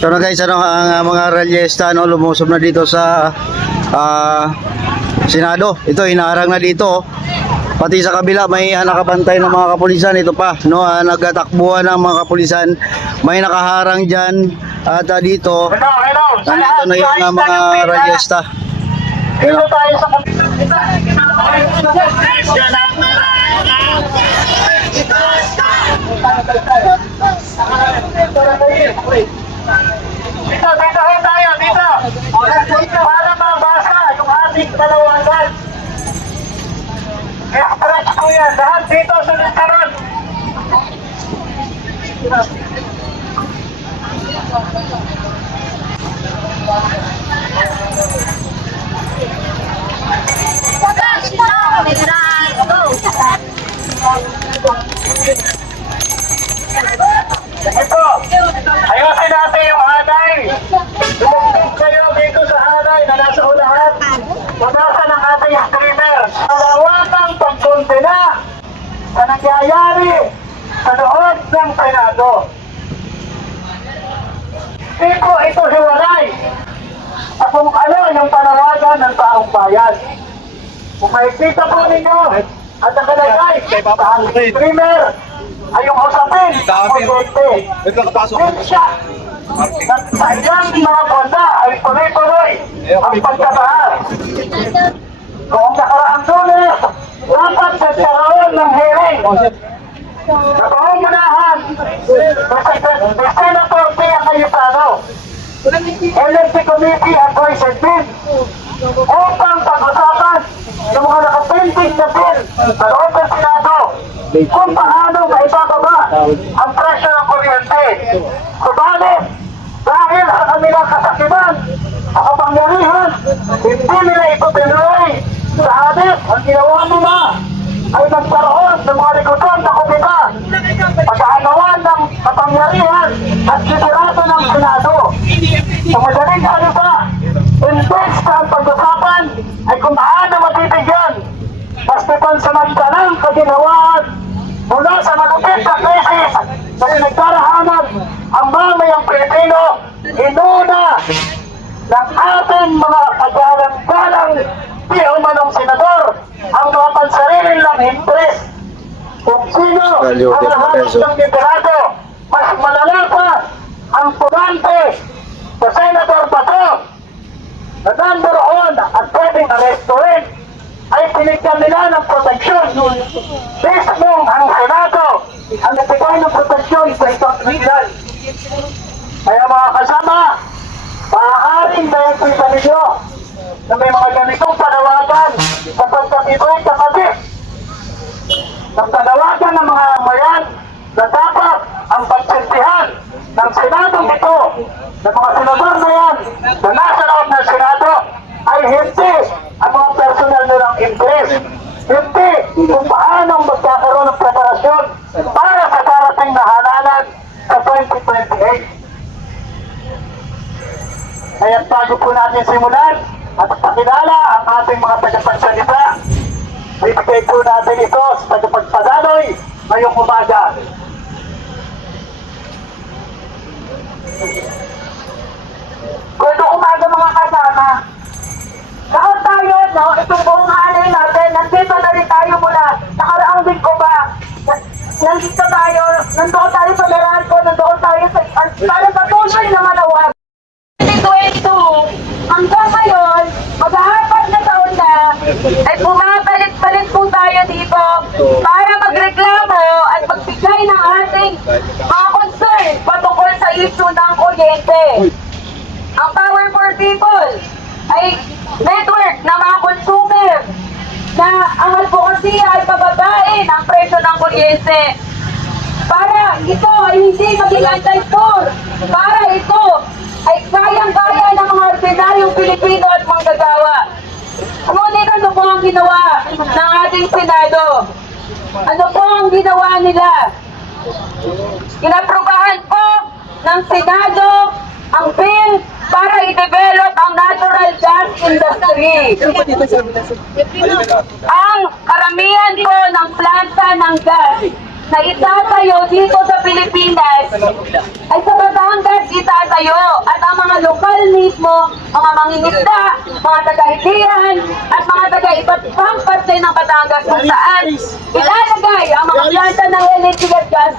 Ito na guys, ano, ang mga ralyesta, no, lumusob na dito sa Senado. Ito, hinaharang na dito. Pati sa kabila may nakabantay ng mga kapulisan. Ito pa, no, nagtatakbuhan ng mga kapulisan. May nakaharang dyan. At dito, nandito na yung mga ralyesta. Dito tayo sa dito tayo, dito. Para mabasa yung ating panawagan. Express ko yan. Lahat dito sa litaran. Ito, ayusin natin yung hanay. Lumugtog kayo dito sa hanay na nasa unahan. Mabasa ng ating streamer. Malawakang pagkundina sa nangyayari sa loob ng Senado. Di ko ito hiwalay sa kung ano yung panawagan ng taong bayan. Kung makikita po ninyo at nakalagay sa streamer ay yung usapin o konti. Siya sa ilang mga banda ay tuloy-tuloy ang pagkabahal. Noong nakaraang Lunes, dapat nagkaroon ng hearing sa pangunahan ng Senator Pia Cayetano, Energy Committee Advisory Team, upang pag-usapan ng mga nakapenting na bill sa loob ng Senado kung paano maibababa ang presyo ng kuryente. Subalit, dahil sa kanilang kasakiman, sa kapangyarihan, hindi nila ito tinuloy. Sa hadis, ang ginawa nila ay nagkaroon ng mga likutan na kumita, pag-aanawan ng kapangyarihan at sisirado ng Senado. Sa madaling salita, imbes na ang pag-usapan ay kung paano matibigyan, basta pansamantalang kaginawaan mula sa malupit na krisis na pinagdarahanan ang mamayang Pilipino, inuna ng ating mga pag-aalang-galang di umanong senador ang mga pansarili lang interes. Kung sino ang nahanap ng liberado, mas malala pa ang pugante sa Senator Bato na nandoon at pwedeng arestuin ay pinigyan nila ng proteksyon. Mismong ang Senado ang nagbigay ng proteksyon sa isang kriminal. Kaya mga kasama, maaaring dahil kita ninyo na may mga ganitong panawagan sapagkat ito'y kakabit ng panawagan ng mga mayan na dapat ang pagsintihan ng Senadong ito, ng mga senador na yan na nasa loob ng Senado ay hindi ang mga personal nilang interest, hindi kung paano magkakaroon ng preparasyon para sa darating na halalan sa 2028. Kaya bago po natin simulan at pakilala ang ating mga tagapagsalita, bibigay po natin ito sa tagapagpadaloy ngayong umaga. Good umaga mga kasama. Lahat tayo, no, itong buong hanay natin, nandito na rin tayo mula nakaraang linggo ba. Nandito tayo, nandoon tayo sa Meranco, nandoon tayo sa para patuloy na malawag. 2022, hanggang ngayon, mag-aapat na taon na, ay bumabalik-balik po tayo dito para magreklamo at magbigay ng ating mga concern patungkol sa issue ng kuryente. Ang Power for People ay network ng mga consumer na ang advocacy ay pababain ang presyo ng kuryente para ito ay hindi maging anti-poor, para ito ay kayang-kaya ng mga ordinaryong Pilipino at manggagawa. Ngunit ano po ang ginawa ng ating Senado? Ano po ang ginawa nila? Inaprubahan po ng Senado ang bill para i-develop ang natural gas industry. Ang karamihan po ng planta ng gas na itatayo dito sa Pilipinas ay sa Batangas itatayo at ang mga lokal mismo, mga mangingisda, mga taga-Ilian at mga taga-iba't ibang parte ng Batangas kung saan ilalagay ang mga planta ng LNG at gas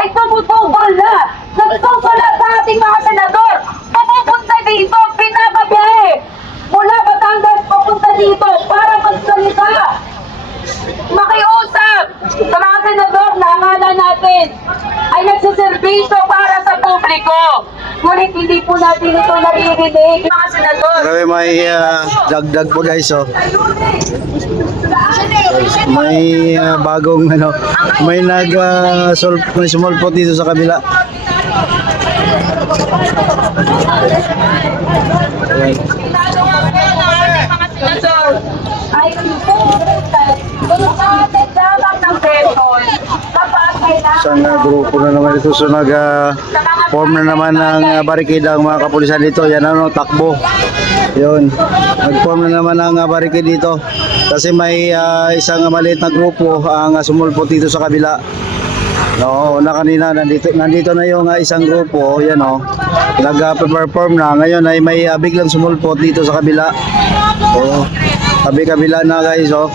ay tumutubol na. Nagtutol na sa ating mga senador. Papupunta dito, pinababiyahe mula Batangas papunta dito para magsalita. Makiusap sa mga senador na akala natin ay nagsiservisyo para sa publiko. Ngunit hindi po natin ito naririnig, mga senador. Grabe, may dagdag po guys, oh. May bagong ano, may may sumulpot dito sa kabila. Ayan. Mga senador ay kung bakit lamang ng petrol kapag kailangan Isang grupo na naman ito. So form na naman ng barikida ang mga kapulisan dito. Yan ano, takbo. Yun. Nag-form na naman ng barikid dito. Kasi may isang maliit na grupo ang sumulpot dito sa kabila. No, na kanina nandito na yung isang grupo, yan oh. Nag-perform na. Ngayon ay may biglang sumulpot dito sa kabila. Oh, kabila na guys, oh.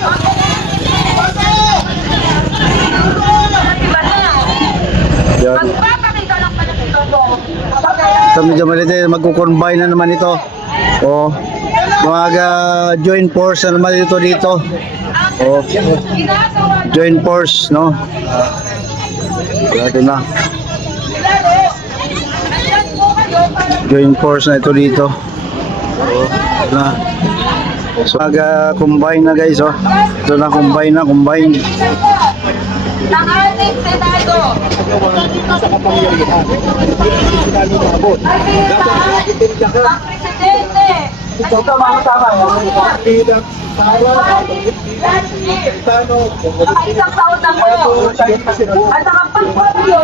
Yan. magpapakita lang pala ito mo. Ito medyo maliit, magkukonbine na naman ito. Oh, mga joint force na naman dito. Oh, joint force, no? Ito na. Joint force na ito dito. Oh, na. So, combine na guys, oh. Ito na, combine. Ng ating Senado. Ay pinataas ang Presidente. Ito mga kasama. Isang taon na po. At ang pagpapyo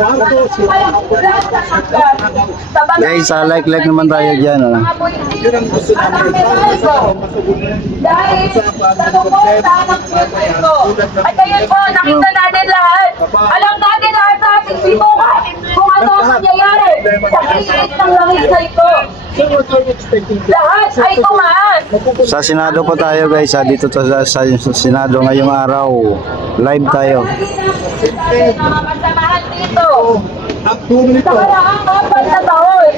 ay wala sa hanggan. Sa bagay- Guys, like naman tayo dyan, oh. Mga politiko at ang Senado. Dahil sa suporta ng publiko. At ngayon po, nakita natin lahat. Alam natin lahat sa ating sinukat kung ano ang mangyayari sa kilit ng langit na ito. Lahat ay tumaan. Sa Senado pa tayo guys, dito sa Senado ngayong araw. Live tayo. Mga kasamahan dito. Sa karaang 4 na taon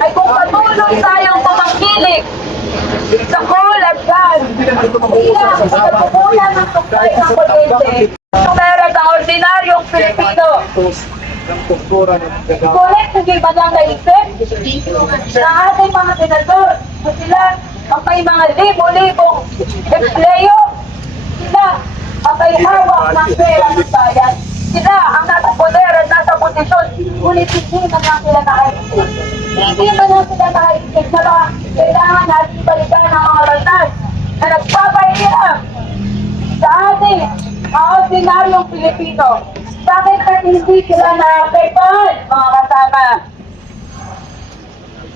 ay kung patuloy tayong pumangkilik sa coal at gas bilang pinagkukulan ng supply ng kuryente pera sa ordinaryong Pilipino. Kulit hindi ba lang naisip na ating mga senador na sila ang may mga libo-libong empleyo, sila ang may hawak ng pera ng bayan, sila ang nasa poder at nasa posisyon, ngunit hindi man lang sila nakaisip. Hindi man lang sila nakaisip na ba kailangan natin balikan ang mga batas na nagpapahirap sa ating mga ordinaryong Pilipino. Bakit hindi sila naapektuhan, mga kasama?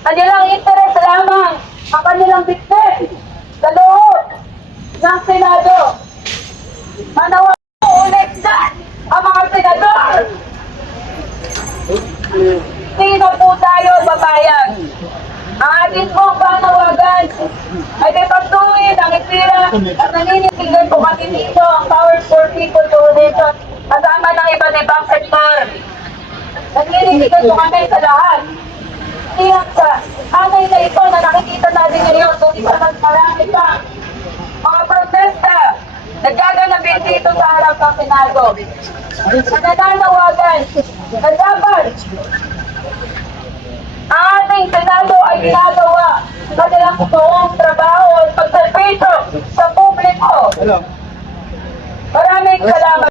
Kanilang interes lamang ang kanilang bitbit sa loob ng Senado. Manawa ulit dyan ang mga senador. Sino po tayo, babayan? Ang ating pong panawagan ay pagtuwid ang itira at naninitigan po kami dito ang Power for People Coalition kasama ng iba't ibang sektor. Naninitigan po kami sa lahat. Tiyak sa anay na ito na nakikita natin ngayon kung isa mas marami pa mga protesta naggaganapin dito sa harap ng Senado. Nananawagan na dapat ang ating Senado ay ginagawa sa kanilang buong trabaho at pagservisyo sa publiko. Maraming salamat.